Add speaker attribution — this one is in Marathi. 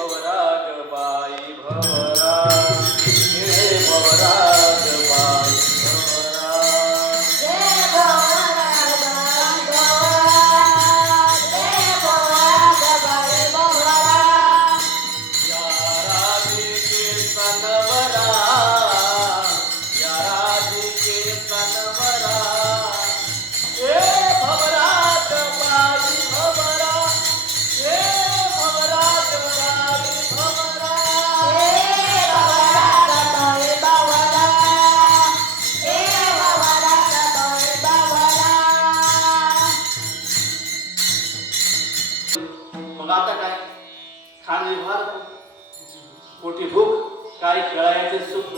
Speaker 1: भवराग बाई भवरा मग आता काय खान विभाग पोटी भूक काय खेळायचे सुख